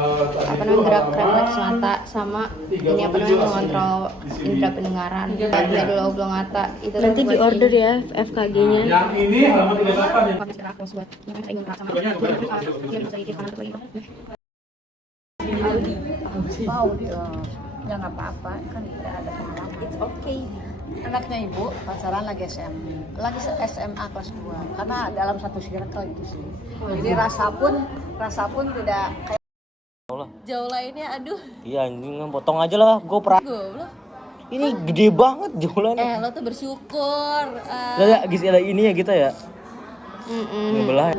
apa namanya gerak refleks mata sama ini apa namanya mengontrol indera pendengaran dan medul oblongata itu Nanti di order ya FKG-nya. Yang ini halaman 38 ya. Mau dia nggak apa-apa kan tidak ada pengalaman. It's okay. Anaknya ibu pacaran lagi SMA kelas 2 karena dalam satu circle itu sih. Jadi rasa pun tidak kayak Jauh lainnya aduh. Iya anjing, potong aja lah GoPro. Goblok. Ini gede banget jualannya. Lo tuh bersyukur. Lah guys, ada ini ya kita ya. Ngebelah.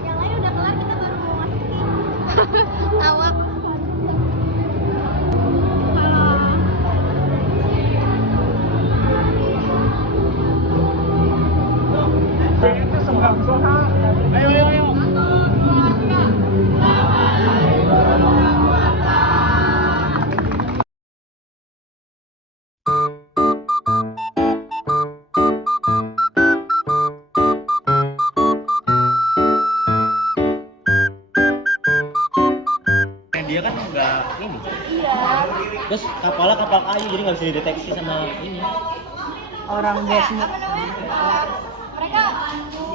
yang lain udah kelar kita baru mau masukin awak Dia kan enggak ini. Iya. Terus kapalnya kapal kayu jadi nggak bisa dideteksi sama ini. orang bosmu. mereka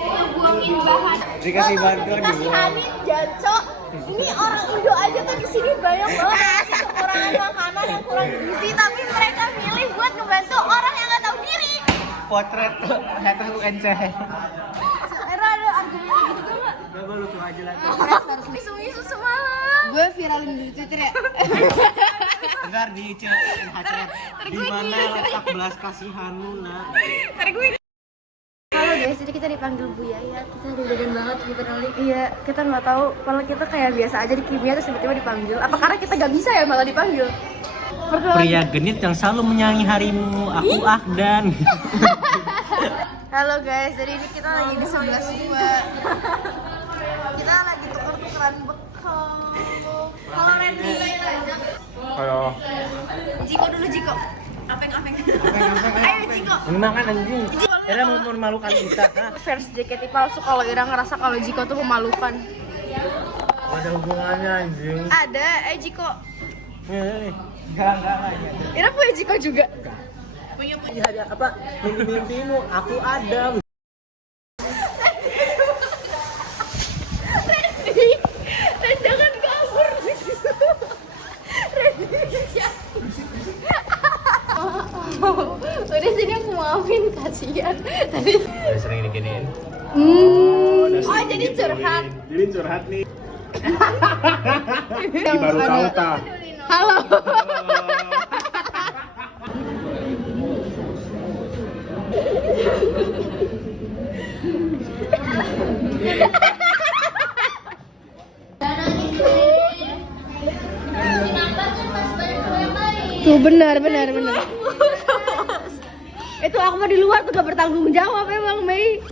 ngebuangin bahan Dikasih bantuan kasih Hanif Janco ini orang Indo aja tuh di sini banyak banget ngasih kekurangan makanan yang kurang gizi tapi mereka milih buat ngebantu orang yang nggak tahu diri. Potret haters UNC. Era ada argumen gitu kan nggak? Gak lucu aja lah. Isu-isu semalam. Gue viralin di Twitter ya. Enggak di di mana letak belas kasihanmu nak? Halo guys, jadi kita dipanggil Bu Yaya. Kita deg-degan banget gitu kali. Iya, kita nggak tahu kalau kita kayak biasa aja di kimia terus tiba-tiba dipanggil. Apa karena kita nggak bisa ya malah dipanggil? Pria genit yang selalu menyayangi harimu, aku Ahdan. Halo guys, jadi ini kita lagi di 11.2. Kita lagi tuker-tukeran bekal. Halo Randy. Halo. Jiko dulu Jiko. Apeng-apeng. Ayo Jiko. Ini makan anjing. Era mau memalukan kita. Fans JKT palsu kalau Ira ngerasa kalau Jiko tuh memalukan. Ada hubungannya anjing. Ada, Jiko. Nih. Enggak. Ira punya Jiko juga. Punya hadiah apa? Mimpi-mimpimu aku ada. Dan jangan kabur. Udah sini aku maafin kasihan. Tadi. Udah sering diginiin. Oh jadi curhat. Jadi curhat nih. Ini baru tahu ta. Halo. Tuh benar. Itu aku mah di luar tuh gak bertanggung jawab emang Mei.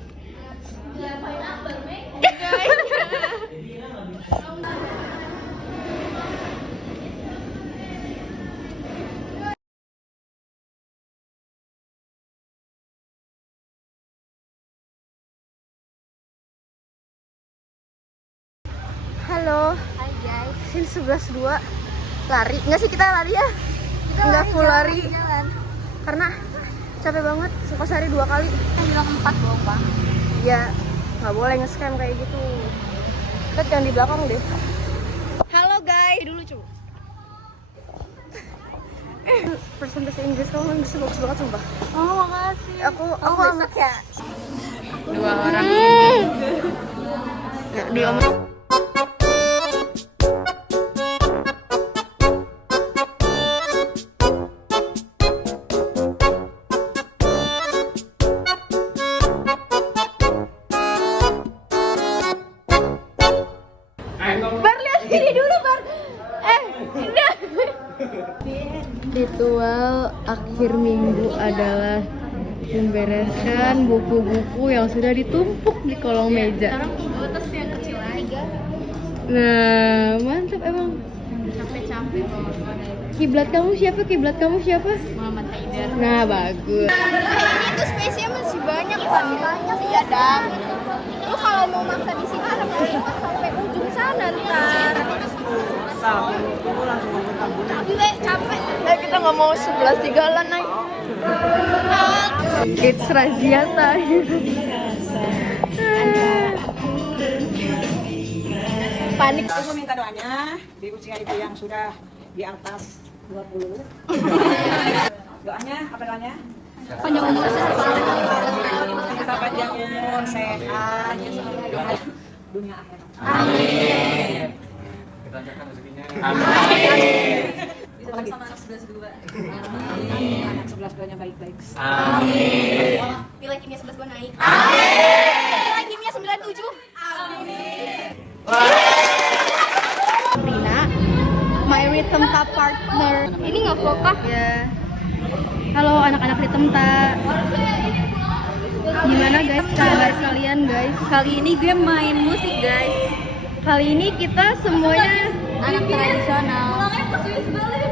Halo. Hai guys. Ini 11.2. Lari? Enggak sih kita lari ya? Kita Enggak full lari. Jalan. Karena capek banget, suka sehari 2 kali. Kita bilang 4 doang bang. Ya, nggak boleh nge-scam kayak gitu. Lihat yang di belakang deh. Halo guys, dulu cu. Presentasi Inggris kamu bagus banget sumpah. Oh makasih. Aku amat ya. 2 orang. Ya, dia Bar lihat ini dulu Bar. Indah. Ritual akhir minggu adalah membereskan buku-buku yang sudah ditumpuk di kolong meja. Sekarang terus yang kecil aja. Nah, mantap emang. Capek-capek banget. Kiblat kamu siapa? Muhammad Haidar. Nah, bagus. Itu space-nya masih banyak. banyak ya dam. Lu kalau mau maksa di sini harus sampai ujung sana ntar. Capek. Kita nggak mau 11.3 naik. It's razia time. Panik. Aku minta doanya di usia ibu yang sudah di atas 20. Doanya apa doanya? Panjang umur Kita panjang umur, sehat, dunia akhirat. Amin. Kita lancarkan rezekinya. Amin. Bisa sama anak 11-2. Amin. Anak 11-2-nya baik-baik. Amin. Nilai kimia 11 gua naik. Amin. Nilai kimia 97. Amin. Rina, my rhythm tap partner. Ini nggak vokal Ya. Halo anak-anak rhythm tap. Gimana guys kabar kalian guys? Kali ini gue main musik guys. Kali ini kita semuanya anak tradisional.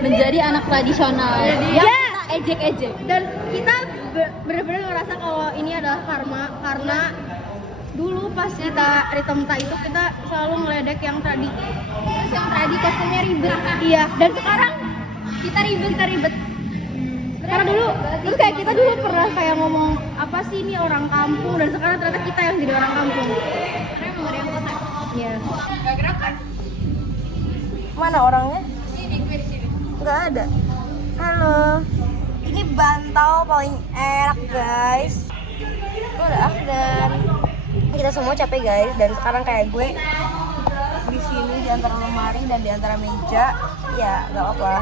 Menjadi anak tradisional. Ya. Ejek-ejek. Dan kita benar-benar ngerasa kalau ini adalah karma karena dulu pas kita rhythm tap itu kita selalu ngeledek yang tradi. Terus yang tradi kostumnya ribet. Iya. Dan sekarang kita ribet. Karena dulu, terus kayak kita dulu pernah kayak ngomong apa sih ini orang kampung dan sekarang ternyata kita yang jadi orang kampung. Karena emang ada yang kota. Iya. Mana orangnya? Ini gue di sini. Nggak ada. Halo. Ini bantal paling enak guys. Gue udah dan kita semua capek guys dan sekarang kayak gue di sini di antara lemari dan di antara meja. Ya nggak apa-apa.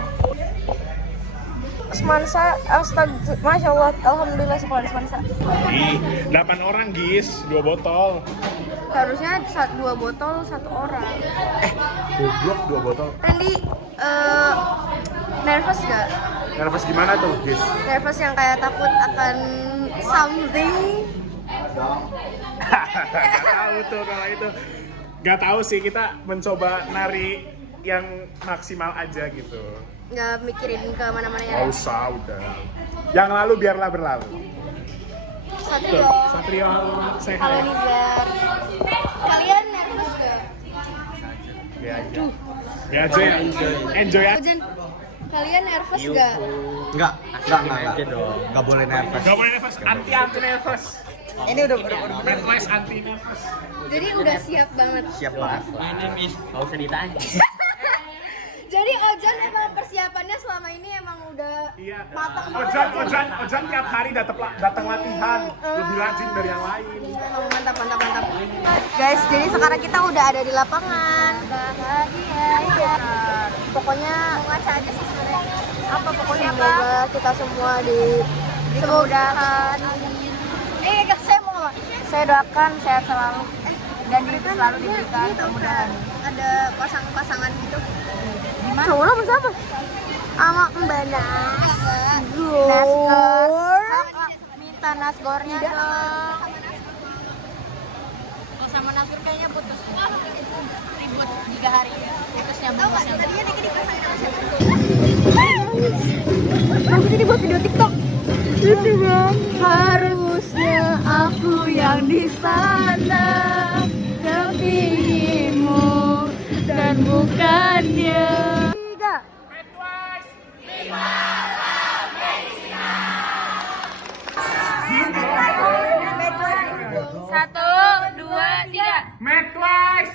Semansa, astaga, masya Allah, alhamdulillah sekolah di Semansa. 8 orang Gis, 2 botol. Harusnya 2 botol 1 orang. Goblok 2 botol. Randy, nervous gak? Nervous gimana tuh Gis? Nervous yang kayak takut akan something. Gak tahu tuh kalau itu. Gak tahu sih, kita mencoba nari yang maksimal aja gitu. Nggak mikirin ke mana-mana ya. Gak usah, udah. Yang lalu biarlah berlalu. Satrio. Satrio, say Halo hi. Nizar. Kalian nervous gak? Ya aja. Ya aja ya. Enjoy aja. Jen, kalian nervous gak? Enggak dong. Enggak boleh nervous. Gak boleh nervous, anti nervous. Ini udah bener-bener. Medwise anti nervous. Jadi udah siap banget. Siap banget. Nggak usah ditanya. Jadi Ojan emang persiapannya selama ini emang udah Iya. matang Ojan tiap hari datang latihan, lebih rajin dari yang lain. Emang mantap. Guys, jadi sekarang kita udah ada di lapangan. Bahagia ya. Pokoknya ngaca aja sih sebenarnya. Apa pokoknya apa? Kita semua kemudahan. Saya mau ngomong. Saya doakan sehat selalu dan selalu diberikan kemudahan. Ada pasangan gitu. Gimana? Cowok bersama sama Mbak Nasgor. Minta Nasgornya dong. Kalau sama Nasgor kayaknya putus. Ribut 3 hari. Terus nyambung. Aku jadi buat video TikTok. Lucu banget. Harusnya aku yang di sana dampingimu dan bukannya. 1, 2, 3. Medwise.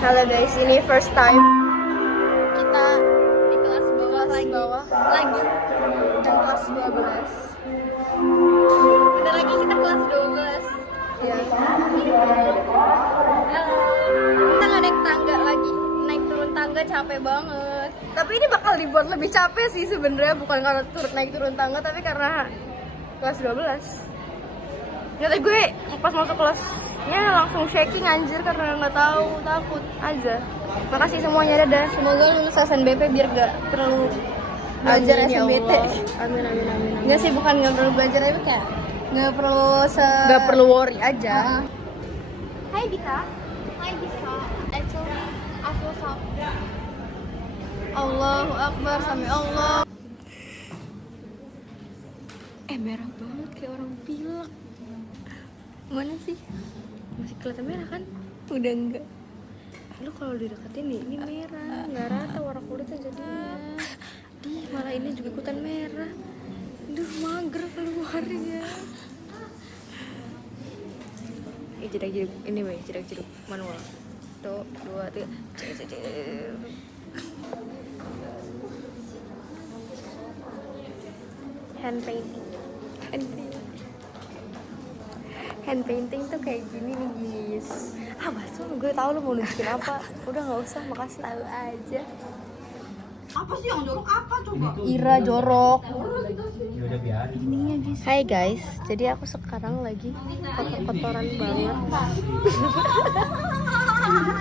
Halo guys, ini first time kita di kelas bawah lagi dan kelas 12. Bentar lagi kita kelas 12. Ya. Halo. Kita nggak naik tangga lagi, naik turun tangga capek banget. Tapi ini bakal dibuat lebih capek sih sebenarnya, bukan karena naik turun tangga, tapi karena kelas 12. Ternyata gue pas masuk kelasnya langsung shaking anjir karena nggak tahu, takut aja. Makasih semuanya, dadah. Semoga lulus SNBP biar gak terlalu belajar SNBT. Amin. Nggak sih, bukan nggak perlu belajar itu kayak nggak perlu worry aja. Hai Dika. Actually, I feel so. Allahu Akbar, sami Allah. Merah banget kayak orang pilek. Mana sih? Masih kelihatan merah kan? Udah enggak. Lu kalau dideketin nih, ini merah, nggak rata warna kulitnya jadinya. Malah ini juga ikutan merah. Duh, mager keluarnya. Jedak jeruk ini weh, jedak jeruk manual. Tuh, 2, 3. Hand painting. Hand painting tuh kayak gini nih guys. Baso, gue tau lu mau nunjukin apa. Udah nggak usah, makasih. Tahu aja. Apa sih yang jorok apa coba? Ira jorok. Ya udah biarin. Hai guys, jadi aku sekarang lagi kotor-kotoran banget.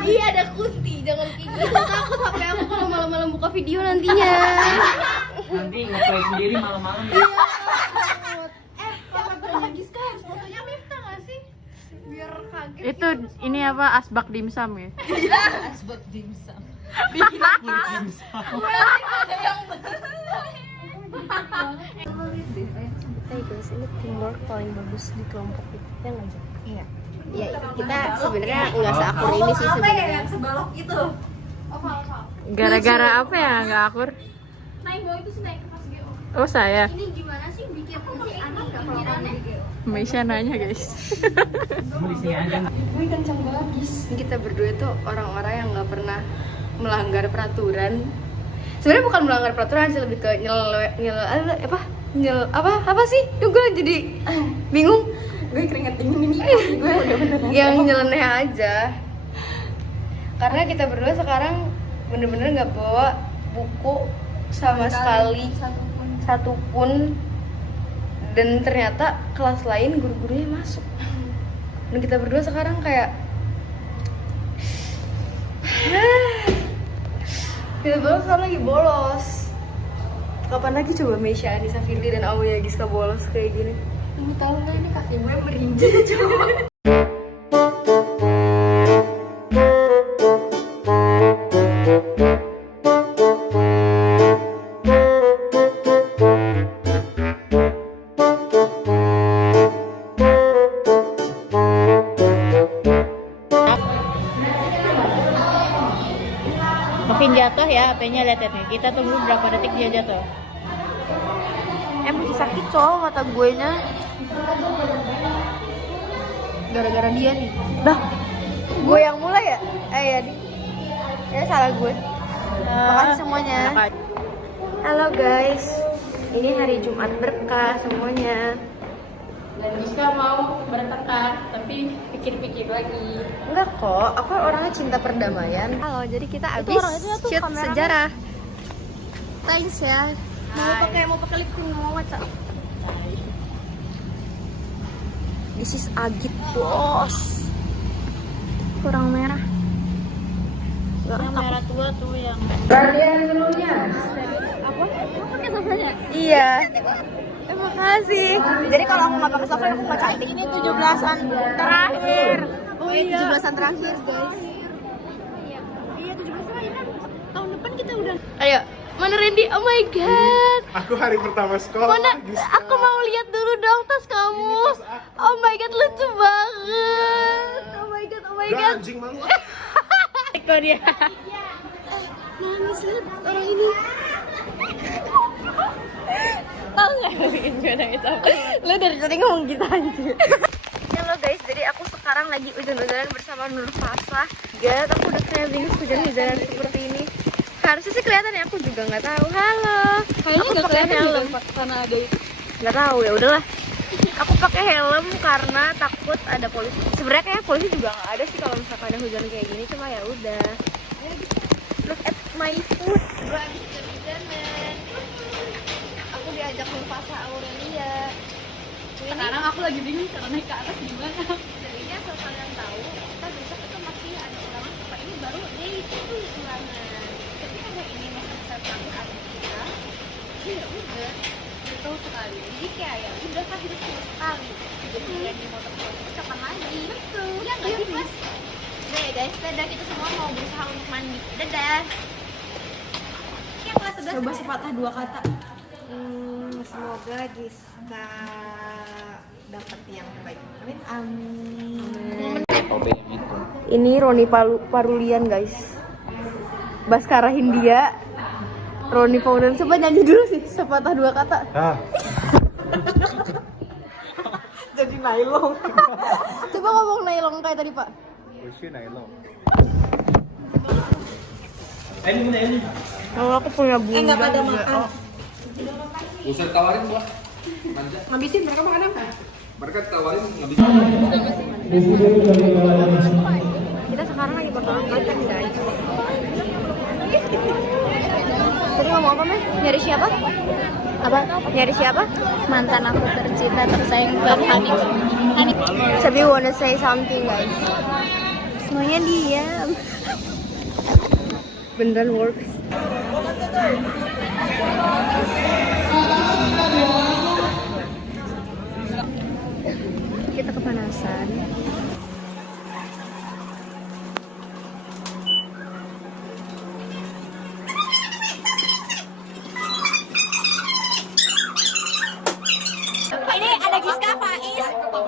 Iya ada Kunti, jangan kayak gitu. Takut HP aku kalau malam-malam buka video nantinya. Nanti ngeplay sendiri malam-malam. Iya. Kalau lagi sekarang fotonya Miftah nggak sih? Biar kaget. Itu ini apa asbak dimsum ya? Asbak dimsum. Hey guys, ini teamwork paling bagus di kelompok itu, ya nggak sih? Iya. Iya, kita sebenarnya nggak seakur ini sih sebenarnya. Sebalok itu. Gara-gara apa ya nggak akur? Naik bawah itu sih naik ke pas GO. Oh saya. Ini gimana sih bikin anak nggak kalau kamu di GO? Maisha nanya guys. Kamu di sini aja. Gue kencang banget guys. Kita berdua tuh orang-orang yang nggak pernah melanggar peraturan. Sebenarnya bukan melanggar peraturan sih, lebih ke apa sih? Duh, gue jadi bingung. Gue keringet dingin ini. Gue udah beneran. Yang nyeleneh aja. Karena kita berdua sekarang bener-bener nggak bawa buku sama sekali satu pun. Dan ternyata kelas lain guru-gurunya masuk. Dan kita berdua sekarang kayak kita berdua sekarang lagi bolos. Kapan lagi coba Meisha, Anissa, Firly, dan Aulia Giska bolos kayak gini? Kamu tahu nggak ini kaki gue merinding coba. Makin jatuh ya HP-nya, lihat nih. Kita tunggu berapa detik dia jatuh. Masih sakit cowok mata gue nya. Gara-gara dia nih. Dah, gue yang mulai ya? Ya di. Ya salah gue. Makasih semuanya. Halo guys, ini hari Jumat berkah semuanya. Dan Giska mau bertengkar, tapi pikir-pikir lagi. Enggak kok, aku orangnya cinta perdamaian. Halo, jadi kita abis shoot sejarah. Thanks ya. Mau pakai lip tint, mau baca. This is Agit bos. Kurang merah. Yang merah tua tuh yang Perhatian seluruhnya. apa? Kamu pakai sofanya? Iya. Terima kasih. Jadi kalau aku nggak pakai sofa, aku nggak cantik. Ini 17-an terakhir. Oh iya, 17-an terakhir guys. Iya 17 terakhir kan. Tahun depan kita udah. Ayo, mana Randy? Oh my god. Aku hari pertama sekolah. Mana? Giska. Aku mau lihat dulu dong tas kamu. Oh my god, lucu banget. Oh my god, oh my Udah, god. anjing malu. Kok dia? Nangis lihat orang ini. Tahu nggak lu bikin gue nangis apa? Lu dari tadi ngomong gitu anjir. Halo guys, jadi aku sekarang lagi hujan-hujanan bersama Nur Fasah. Guys, aku udah traveling hujan-hujanan seperti ini. Harusnya sih kelihatan ya, aku juga nggak tahu. Halo. Kayaknya Aku nggak pakai kelihatan helm. juga karena ada itu. Nggak tahu ya, udahlah. Aku pakai helm karena takut ada polisi. Sebenarnya kayak polisi juga nggak ada sih kalau misalkan ada hujan kayak gini, cuma ya udah. Look at my foot. Gue habis hujan-hujanan. Aku diajak Nur Fasah Aurelia. Sekarang aku lagi bingung cara naik ke atas gimana. Jadi asal kalian tahu, kita besok itu masih ada ulangan tempat ini baru day 2 ulangan. Tapi karena ini masih terakhir ada kita, ya udah betul sekali. Jadi kayak ya udah kan hidup cuma sekali. Jadi yang di motor itu kapan lagi? Betul. Ya nggak sih mas? Udah ya guys, dadah, kita semua mau berusaha untuk mandi. Dadah. Yang kelas 11 Coba sepatah dua kata. semoga Giska dapat yang terbaik. Amin. Ini Roni Parulian guys. Baskara Hindia. Roni Parulian. Coba nyanyi dulu sih sepatah dua kata. Jadi nailong. Coba ngomong nailong kayak tadi Pak. Kalau aku punya bunga. Enggak pada makan. Usah tawarin buah. Ngabisin mereka makan apa? Mereka tawarin ngabisin. Kita sekarang lagi potong konten guys. Tadi ngomong apa Meh? Nyari siapa? Apa? Nyari siapa? Mantan aku tercinta tersayang dan Hani. Sabi wanna say something guys. Semuanya diam. Beneran works. Kita kepanasan. Ini ada Giska, Faiz,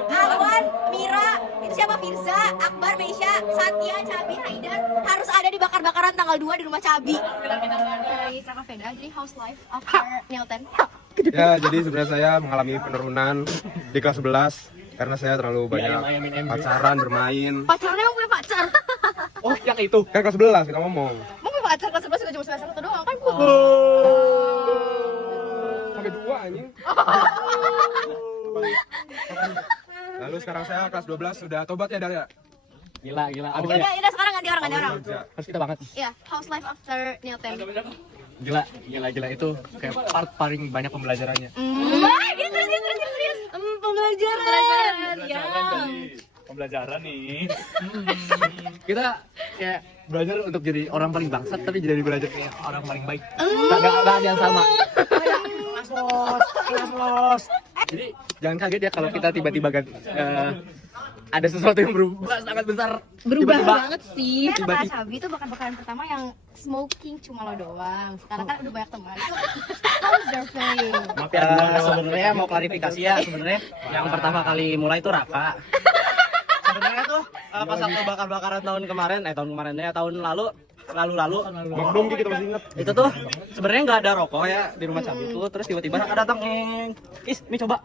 Alwan, Mira, itu siapa? Firza, Akbar, Meisha, Satya, Cabi, Haidan harus ada di bakar-bakaran tanggal 2 di rumah Cabi. Dari Saka Veda, jadi house life after Newton. Ya, jadi sebenarnya saya mengalami penurunan di kelas 11 karena saya terlalu banyak pacaran, bermain. Pacarnya emang punya pacar. Oh, yang itu. Kan kelas 11 kita ngomong. Emang punya pacar kelas 11 juga cuma semester 1 doang kan? Sampai 2 anjing. Lalu sekarang saya kelas 12 sudah tobat ya, Dalia. Gila. Udah sekarang ganti orang. Harus kita banget. Iya, house life after Newton. Gila itu kayak part paling banyak pembelajarannya. Serius. Pembelajaran. Ya. Pembelajaran nih. Kita kayak belajar untuk jadi orang paling bangsat tapi jadi belajar kayak orang paling baik. Gak ada yang sama. Kelas. Jadi jangan kaget ya kalau kita tiba-tiba ada sesuatu yang berubah sangat besar. Berubah Tiba-tiba. banget sih. Kan kata Cabi itu bakar-bakaran pertama yang smoking cuma lo doang. Sekarang kan udah banyak teman. How's your feeling? Maaf ya, sebenarnya mau klarifikasi ya, sebenarnya yang pertama kali mulai itu Raka. Sebenarnya tuh pas aku bakar-bakaran tahun lalu Maklum kita masih ingat. itu tuh sebenarnya nggak ada rokok ya di rumah Cabi itu, terus tiba-tiba Raka datang, Is, ini coba.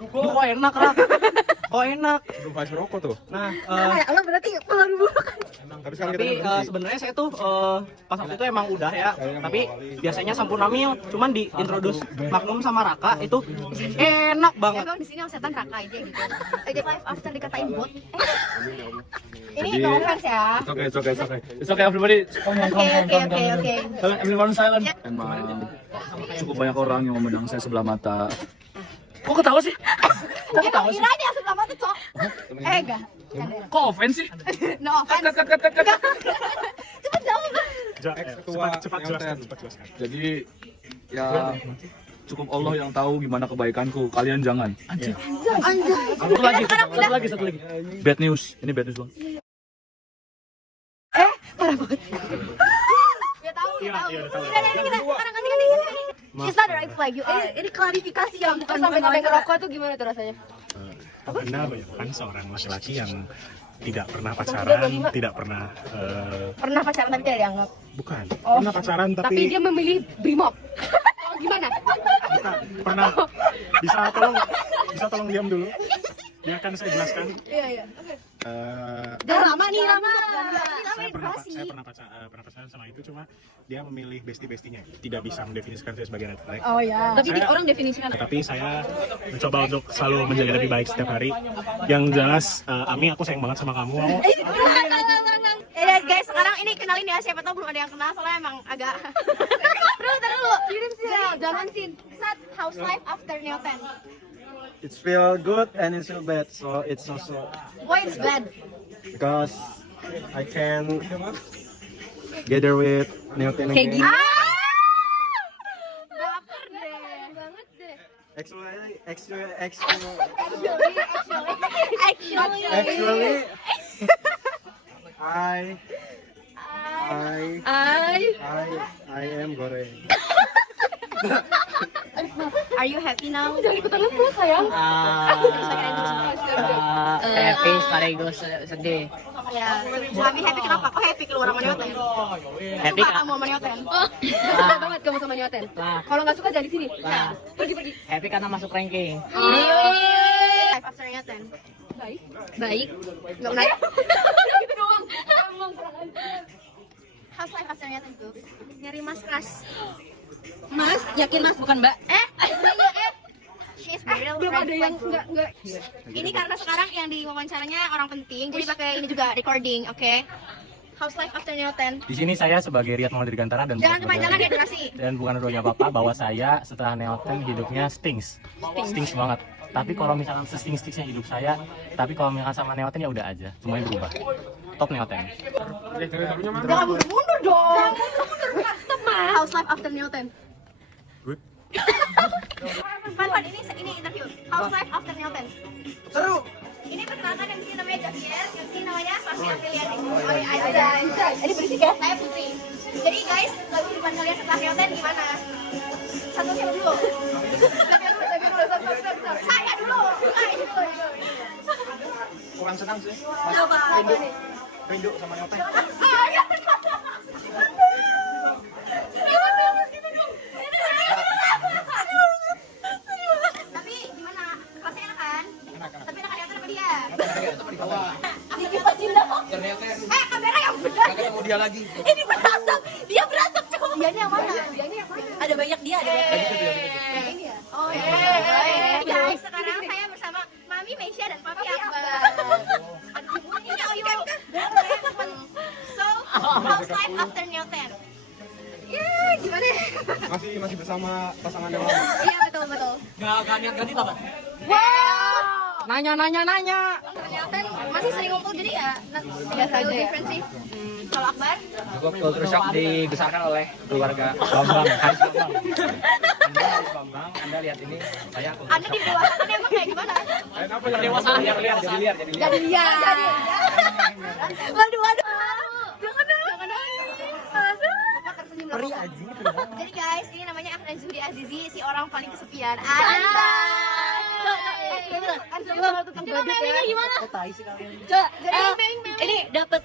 Duh, kok enak, Rak. Kok enak. Belum kasih rokok tuh. Nah, Lo berarti pengaruh buruk. Tapi sekarang kita tapi sebenarnya saya tuh pas waktu itu emang udah ya, tapi biasanya Sampurna Mil cuman diintroduce Magnum sama Raka itu enak banget. Emang di sini yang setan Raka aja gitu. Aja live after dikatain bot. Ini Jadi- no offense ya. It's okay. It's okay everybody. Oke. Everyone silent. Emang cukup banyak orang yang memandang saya sebelah mata. Kok ketawa sih? Kok ketawa sih? Kira dia sebelah mata, Cok. Enggak. Kok offense sih? No offense. Cepet jawab. Cepat jelaskan. Jadi ya cukup Allah yang tahu gimana kebaikanku. Kalian jangan. Anjay. Satu lagi. Bad news. Ini bad news bang. Udah tahu. Iya, udah tahu. Kita sekarang ganti. She's not the right flag. Ini klarifikasi ya, bukan sampai ngerokok tuh gimana tuh rasanya? Anda kan seorang laki-laki yang tidak pernah pacaran, tidak pernah Pernah pacaran tapi tidak dianggap. bukan. Pernah pacaran tapi Dia memilih Brimob. Gimana? bukan. Pernah bisa tolong diam dulu. Biarkan saya jelaskan. Iya. Eh, Lama. saya pernah pacaran sama itu, cuma dia memilih bestie-bestinya. Tidak bisa mendefinisikan saya sebagai red flag. Oh ya. Tapi orang definisikan. Tetapi saya mencoba untuk selalu menjadi lebih baik setiap hari. Yang jelas, Ami, aku sayang banget sama kamu. Guys, sekarang ini kenalin ya, siapa tahu belum ada yang kenal soalnya emang agak. Dulu. Kirim sih. Jangan sin. House life after Newton. It's feel good and it's feel bad. So it's also Why it's bad? because I can gather with Newton again. Baper deh. Banget deh. Actually, I am goreng. Are you happy now? Jangan ikutan ngeplus sayang. Happy sekaligus sedih. Ya, happy kenapa? Kok happy keluar sama Nyoten? Happy Suka kamu sama Nyoten? Suka banget kamu sama Nyoten. Kalau nggak suka jangan di sini. Pergi. Happy karena masuk ranking. Life after Nyoten. Baik. Nggak menarik. Gitu doang. How's life after Nyoten tuh? Nyari mas crush. Mas, yakin Mas bukan Mbak? She's the real Belum red ada yang flag, bro. enggak. Ini karena sekarang yang diwawancaranya orang penting, jadi pakai ini juga recording, oke? How's life after Nyoten? Di sini saya sebagai Riyad Muhammad Dirgantara dan Jangan kepanjangan ya durasi. dan bukan doanya Bapak bahwa saya setelah Neoten hidupnya stings banget. Tapi kalau misalkan sestings-stingsnya hidup saya, tapi kalau misalkan sama Neoten ya udah aja, semuanya berubah. Top Neoten. Jangan mundur dong. How's life after Nyoten? Good. Pan, ini interview. How's life after Nyoten? Seru. Ini perkenalkan yang sini namanya Javier, yang sini namanya Saskia Filiani. Oh iya, Anjay. Ini berisik ya? Saya Putri. Jadi guys, lagu depan kalian setelah Nyoten gimana? Satu siapa dulu? Saya dulu. Kurang senang sih. Coba. Rindu sama Neoten. Tapi gimana? Kelasnya enak kan? Tapi enak Nyoten apa dia? Kamera yang benar. Ketemu dia lagi. Ini berasap. Dia berasap coba. Dianya yang mana? Ada banyak dia, ada banyak. Yang ini ya? Oh iya. Guys, sekarang saya bersama Mami Meisha dan Papi Akbar. Ini Oyo. So, how's life after Nyoten? Ya, gimana? Masih bersama pasangan yang lama. Iya, betul. Gak niat ganti apa? Nanya. Nyoten masih sering ngumpul jadi ya biasa aja ya. Different sih. Kalau Akbar? Gue culture shock dibesarkan oleh keluarga Bambang. Haris Bambang. Anda Haris Bambang, Anda lihat ini, saya culture Anda di dewasa kan emang kayak gimana? dewasa jadi liar. Jadi iya. Waduh. Jangan Peri Aji. Jadi guys, ini namanya Ahmad Zudi Azizi, si orang paling kesepian. Gimana? Ini dapat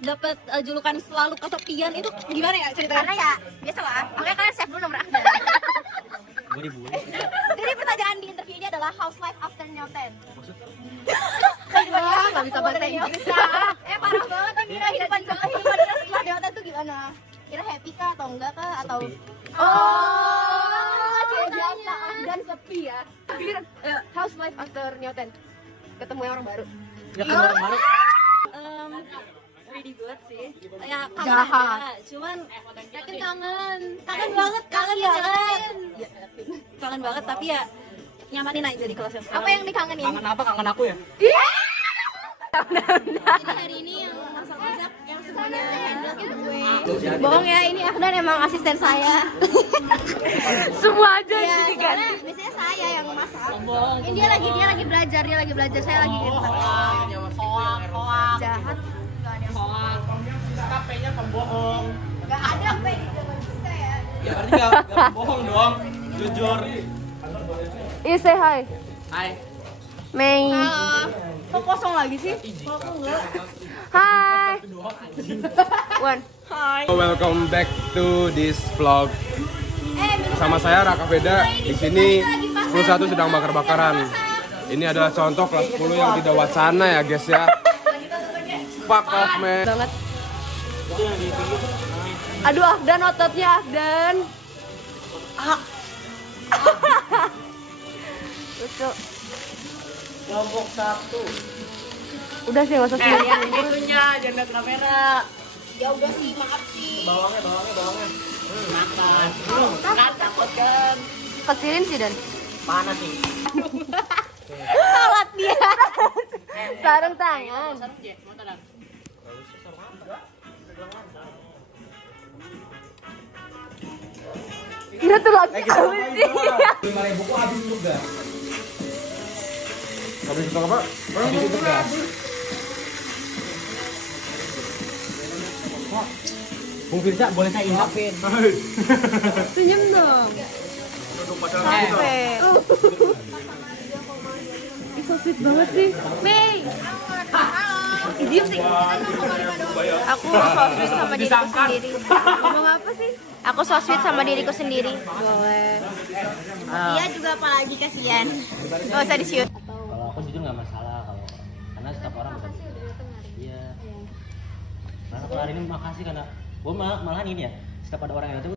julukan selalu kesepian itu gimana ya ceritanya? Karena ya biasa lah, makanya kalian save dulu nomor Akbar. Gue dibully. Jadi pertanyaan di interview ini adalah how's life after Nyoten? Nggak bisa bahasa Inggris. Parah banget nih Mira, hidupan Mira setelah Nyoten tuh gimana? Kira happy kah atau enggak kah atau biasa dan sepi ya. How's life after Nyoten? Ketemu orang baru. Ya kan orang baru. Pretty good sih. Ya kangen ada. Cuman yakin kangen banget kangen banget tapi ya nyamanin aja di kelas yang sekarang. apa yang dikangenin? Kangen apa? Kangen aku ya? Jadi hari ini yang masak-masak yang semuanya handle ke gue. Bohong ya, ini Akdan emang asisten saya. Semua aja Ya, karena biasanya saya yang masak. Ini dia lagi belajar, saya lagi jahat. KP-nya pembohong. Gak ada P di dalam kita ya. Ya berarti gak bohong dong. Jujur. Say hi. Hai. Mei. Halo. Kok kosong lagi sih? Hai. One. Welcome back to this vlog. Bersama saya Raka Veda. Di sini 11 sedang bakar-bakaran. Ini adalah contoh kelas 10 yang tidak wacana ya guys ya. Fuck off man. Banget. Aduh, Afdan ototnya Afdan. Lucu. Kelompok 1. Udah sih nggak usah sendirian. Itunya jangan lihat kamera. Ya udah sih, maaf sih. Bawangnya. Makan. Kan takut kan. Kecilin sih Dan. Panas sih. Salat dia. Sarung tangan. Iya tuh lagi apa sih? 5.000 kok habis juga. Habis itu apa? Habis itu gas. Bung Firza boleh saya inapin. Senyum dong. Capek. So sweet banget sih. Mei. Izin sih. Aku so sweet sama diriku sendiri. Ngomong apa sih? Aku so sweet sama diriku sendiri. Boleh. Iya juga apalagi kasihan. Gak usah di-shoot. Kalau aku jujur nggak masalah karena setiap orang bisa. Iya. Karena aku hari ini makasih karena gue malahan ini ya. Setiap ada orang yang datang